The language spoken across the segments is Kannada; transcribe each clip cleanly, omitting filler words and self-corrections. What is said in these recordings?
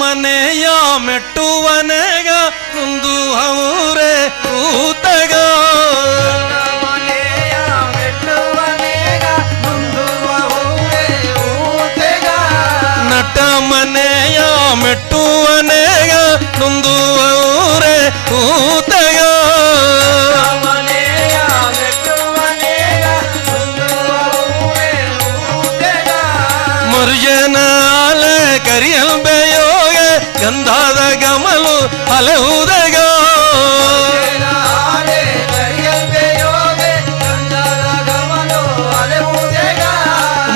ಮನೆಯ ಮೆಟ್ಟುವನೆಗ ನೊಂದು ಅವರೇ ಕೂತಗ ನಟ ಮನೆಯ ಮೆಟ್ಟುವನೆಗ ನೊಂದು ಅವರೇ ಕೂತಗ ಮರುಜನಾಲ ಕರಿಯಲ್ ಬೇಯೋಗ ಗಂಧಾದ ಗಮಲು ಅಲೆಹುದಗ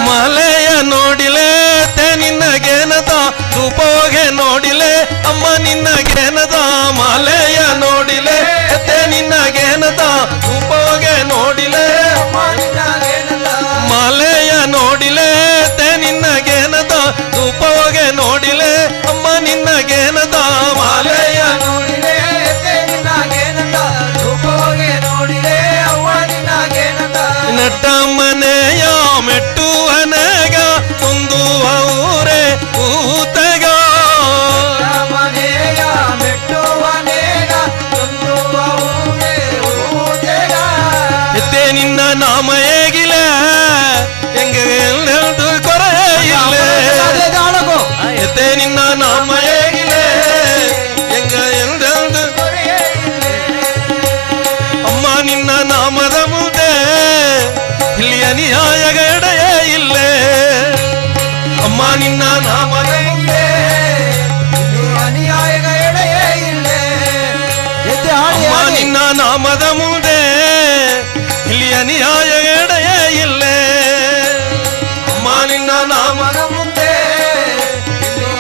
ಮಲೆಯ ನೋಡಿಲೆ ತೇ ನಿನ್ನ ಗೆನದ ರೂಪೋಗೆ ನೋಡಿಲೆ ಅಮ್ಮ ನಿನ್ನ ಗೆನದ ಮಲೆಯ ನೋಡಿಲೆ ತೇ ನಿನ್ನ ಗೆನದ ರೂಪೋಗೆ ನೋಡಿಲೆ ಮಲೆಯ ನೋಡಿಲೆ ತೇ ನಿನ್ನ ಗೆನದ ರೂಪೋಗೆ ನೋಡಿಲೆ ಅಮ್ಮ ನಿನ್ನ ಗೆನದ ಮಾಲೆಯ ನೋಡಿಲೆ ನಟ ಮನೆಯ ಮೆಟ್ಟುವನೆಗ ಒಂದು ಅವರೇ ಕೂತಗ ಎತ್ತೆ ನಿನ್ನ ನಾಮ ಹೇಗಿಲ್ಲ ಹೆಂಗೆ ಎಲ್ಲದು ಕೊರೆ ಇಲ್ಲ ಎತ್ತೆ ನಿನ್ನ ನಾಮ ಹೇಗಿಲ್ಲ ಹೆಂಗ ಎಲ್ಲದು ಅಮ್ಮ ನಿನ್ನ ನಾಮದ ಮುಂದೆ ಇಲ್ಲಿ ಅನ್ಯಾಯಗ ಎಡೆಯೇ ಇಲ್ಲೇ ಅಮ್ಮ ನಿನ್ನ ನಾಮದ ಮುಂದೆ ಅನ್ಯಾಯಗ ಎಡೆಯೇ ಇಲ್ಲೇ ಅಮ್ಮ ನಿನ್ನ ನಾಮದ ಮುಂದೆ ಇಲ್ಲಿ ಅನ್ಯಾಯಗ ಎಡೆಯೇ ಇಲ್ಲೇ ಅಮ್ಮ ನಿನ್ನ ನಾಮದ ಮುಂದೆ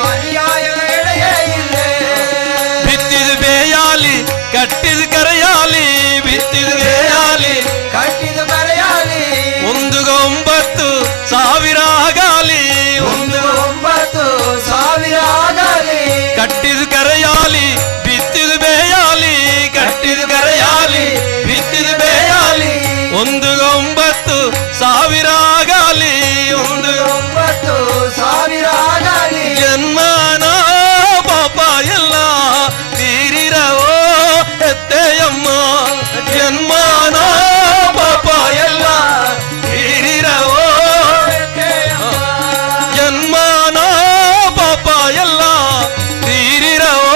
ಅನ್ಯಾಯಗ ಎಡೆಯೇ ಇಲ್ಲೇ ಬಿತ್ತಿದ ಬೇಯಾಲಿ ಕಟ್ಟಿದ ಕರೆಯಾಲಿ ಬಿತ್ತಿದ ಬೇಯಾಲಿ ಕಟ್ಟಿದ ಕರೆಯಾಲಿ 1,9,000 ಆಗಲಿ 1,9,000 ಆಗಲಿ ಕಟ್ಟಿದ ಕರೆಯಾಲಿ ಬಿತ್ತಿದ ಬೇಯಾಲಿ ಕಟ್ಟಿದ ಕರೆಯಾಲಿ ಬಿತ್ತಿದ ಬೇಯಾಲಿ 1,9,000 ಆಗಲಿ 1,9,000 ಆಗಲಿ ಜನ್ಮನ ಪಾಪ ಎಲ್ಲ ತೀರಿರವೋ ಎತ್ತೆಯಮ್ಮ ಜನ್ಮನ ಪಾಪ ಎಲ್ಲ ತೀರಿರವೋ ಜನ್ಮನ ಪಾಪ ಎಲ್ಲ ತೀರಿರವೋ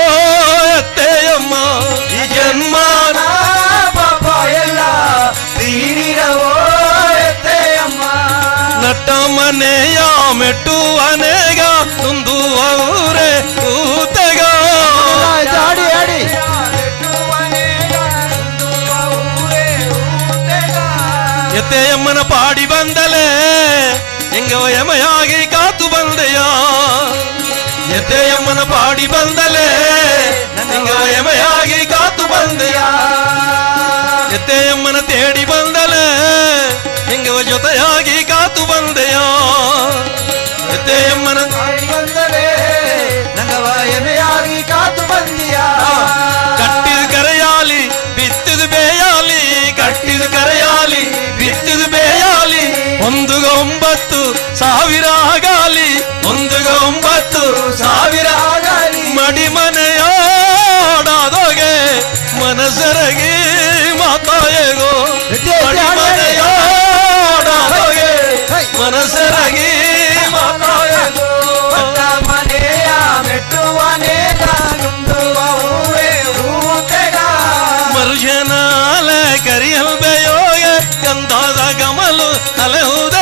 ಎತ್ತೆಯಮ್ಮ ಜನ್ಮನ ಪಾಪ ಎಲ್ಲ ತೀರಿರವೋ ಎತ್ತೆಯಮ್ಮ ನಟ ಮನೆಯ ಮೆಟ್ಟುವನೆಗ ನೊಂದು ಅವರೇ ಕೂತಗ ಜಾಡಿ ಆಡಿ ಎತ್ತೆಯಮ್ಮನ ಪಾಡಿ ಬಂದಲೆ ಹೆಂಗ ಯಮಯಾಗಿ ಕಾತು ಬಂದೆಯ ಎತ್ತೆಯಮ್ಮನ ಪಾಡಿ ಬಂದಲೆ ಹೆಂಗ ಯಮಯಾಗಿ ಕಾತು ಬಂದೆಯ ಎತ್ತೆಯಮ್ಮನ ತೇಡಿ ಬಂದಲೆ ಹೆಂಗ ಜೊತೆಯಾಗಿ ಕಾತು ಬಂದೆಯ ಎತ್ತೆಯಮ್ಮನ ಪಾಡಿ ಬಂದಲೆ ನಂಗವ ಯಮಯಾಗಿ ಕಾತು ಬಂದಿಯ ಕಟ್ಟಿದ ಕರೆಯಾಲಿ ಬಿತ್ತಿದ ಬೇಯಾಲಿ ಕಟ್ಟಿದ ಕರೆಯಾಲಿ ಬಿತ್ತಿದ ಬೇಯಾಲಿ 1,9,000 ಆಗಲಿ 1,9,000 ಆಗಲಿ ಮಡಿ ಮನೆಯಾಡಾದೋಗೆ ಮನಸರಗಿ ಮಾತಾಯಗೋ ಮಡಿ ಮನೆಯಾಡಾದೋಗೆ ಮನಸರಗಿ ಮಾತಾಯಗೋ ಮನೆಯ ಮೆಟ್ಟುವನೆಗ ಮರುಜನಾಲ ಕರಿಯಲ್ ಬೇಯೋಗ ಗಂಧಾದ ಗಮಲು ಅಲೆಹುದ